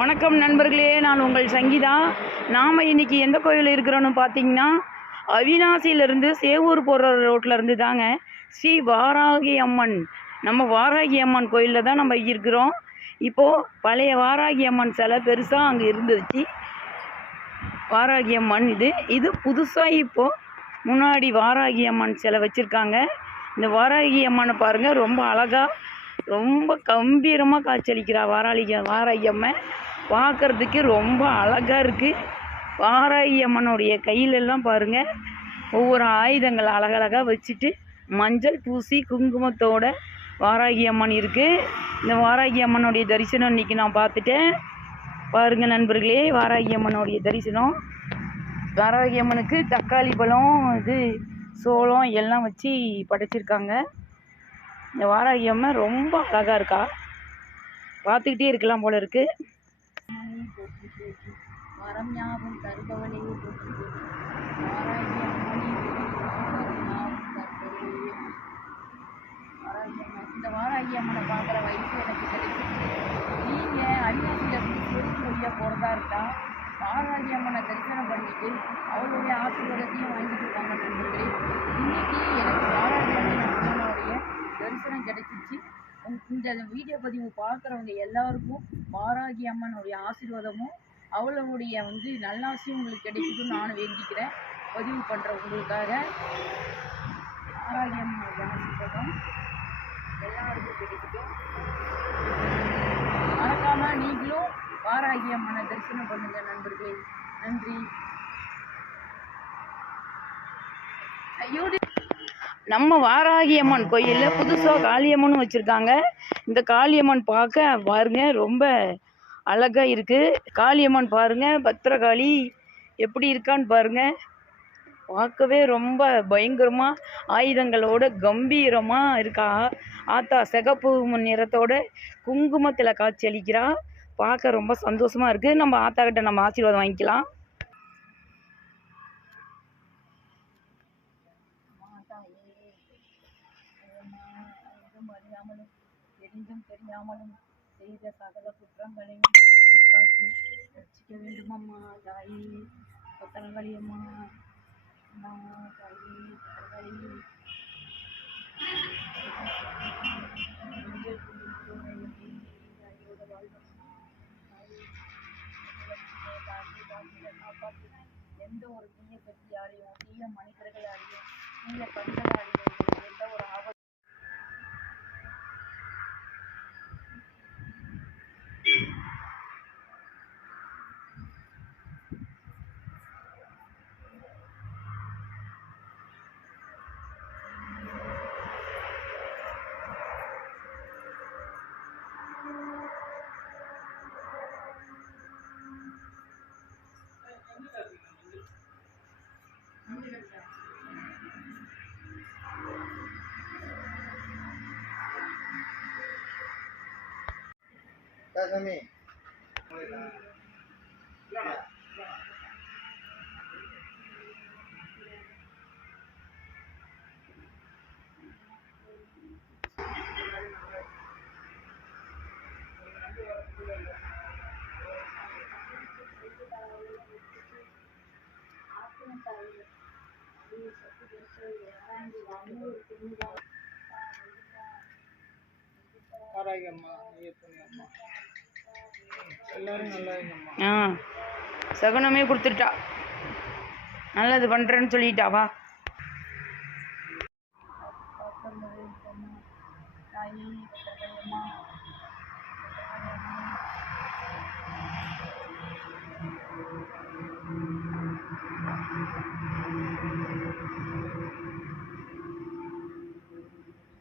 வணக்கம் நண்பர்களே நான் உங்கள் சங்கீதா. நாம் இன்னைக்கு எந்த கோயில் இருக்கிறோன்னு பார்த்தீங்கன்னா அவினாசியிலேருந்து சேவூர் போகிற ரோட்டில் இருந்து தாங்க ஸ்ரீ வாராகி அம்மன். நம்ம வாராகி அம்மன் கோயிலில் தான் நம்ம இருக்கிறோம். இப்போது பழைய வாராகி அம்மன் சிலை பெருசாக அங்கே இருந்துச்சு. வாராகி அம்மன் இது. இது புதுசாக இப்போது முன்னாடி வாராகி அம்மன் சிலை வச்சுருக்காங்க. இந்த வாராகி அம்மனை பாருங்கள் ரொம்ப அழகாக ரொம்ப கம்பீரமாக காட்சியளிக்கிறா வாராளிக வாராகி அம்மன். பார்க்குறதுக்கே ரொம்ப அழகாக இருக்குது வாராகி அம்மனுடைய கையிலெல்லாம் பாருங்கள் ஒவ்வொரு ஆயுதங்கள் அழகழகாக வச்சுட்டு மஞ்சள் பூசி குங்குமத்தோட வாராகி அம்மன் இருக்குது இந்த வாராகி அம்மனுடைய தரிசனம் இன்றைக்கி நான் பார்த்துட்டேன். பாருங்கள் நண்பர்களே வாராகி அம்மனுடைய தரிசனம். வாராகி அம்மனுக்கு தக்காளி பழம் இது சோளம் எல்லாம் வச்சு படைச்சிருக்காங்க. இந்த வாராகி அம்மன் ரொம்ப அழகாக இருக்கா? பார்த்துக்கிட்டே இருக்கலாம் போல இருக்கு வரம் ஞாபகம் தருபவனே போற்றி வாராகி வாராகி இந்த வாராகி அம்மனை பார்க்குற வயசு எனக்கு கிடைச்சிச்சு நீங்கள் அவினாசியிலேருந்து செருப்பு வழியாக போகிறதா இருந்தா வாராகி அம்மனை தரிசனம் பண்ணிட்டு அவளுடைய ஆசீர்வாதத்தையும் வாங்கிட்டு வாங்க நண்பர்களே. இன்னைக்கு எனக்கு வாராகி அம்மனுடைய தரிசனம் கிடைச்சிச்சு. இந்த வீடியோ பதிவு பார்க்குறவங்க எல்லாருக்கும் வாராகி அம்மனுடைய ஆசீர்வாதமும் அவளுடைய வந்து நல்லாசியும் உங்களுக்கு கிடைக்குதுன்னு நானும் வேண்டிக்கிறேன். பதிவு பண்ணுற உங்களுக்காக. வாராகி அம்மனுடைய எல்லாருக்கும் கிடைக்கட்டும் மறக்காம நீங்களும் வாராகி அம்மனை தரிசனம் பண்ணுங்க நண்பர்களே. நன்றி. ஐயோ நம்ம வாராகியம்மன் கோயிலில் புதுசாக காளியம்மன் வச்சுருக்காங்க. இந்த காளியம்மன் பார்க்க பாருங்க ரொம்ப அழகாக இருக்குது காளியம்மன் பாருங்கள் பத்திரகாளி எப்படி இருக்கான்னு பாருங்கள் பார்க்கவே ரொம்ப பயங்கரமாக ஆயுதங்களோட கம்பீரமாக இருக்கா. ஆத்தா சிகப்பு நிறத்தோட குங்குமத்தில் காட்சி அளிக்கிறா. பார்க்க ரொம்ப சந்தோஷமாக இருக்குது நம்ம ஆத்தா கிட்ட நம்ம ஆசீர்வாதம் வாங்கிக்கலாம். தெரிந்தும் தெரியாமலும் செய்த சகல குற்றங்களையும் பொறுத்து காத்து ரட்சிக்க வேண்டும் அம்மா தாயி. பத்திரங்களி அம்மா. அம்மா தாயி தாயோட வாழ்வு. தாயி, எந்த ஒரு தீய சக்தியாலையும் தீய மனிதர்களாலையும் தீய கண்களாலையும் எந்த ஒரு ஆபத்து சாமி ஆராய்க அம்மா ஐயப்பனி அம்மா எல்லாரும் நல்லா இருங்கம்மா ஆ சகுனமே கொடுத்துட்டா. நல்லது பண்ணுறேன்னு சொல்லிட்டா வா.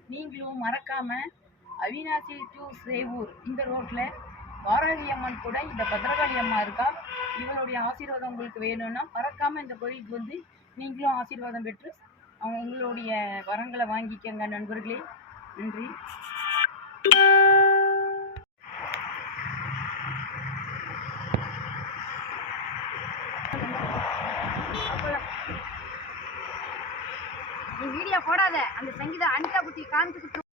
நீங்களும் மறக்காம அவினாசி டு சேவூர் இந்த ரோட்ல வாராகி அம்மன் கூட இந்த பத்ரகாளி அம்மா இருக்கா? இவளுடைய ஆசீர்வாதம் உங்களுக்கு வேணும்னா மறக்காம இந்த கோயிலுக்கு வந்து நீங்களும் ஆசீர்வாதம் பெற்று அவங்க உங்களுடைய வரங்களை வாங்கிக்கங்க நண்பர்களே. நன்றி. நீ வீடியோ போடாத. அந்த சங்கீதா அனிதா குட்டி காமிச்சு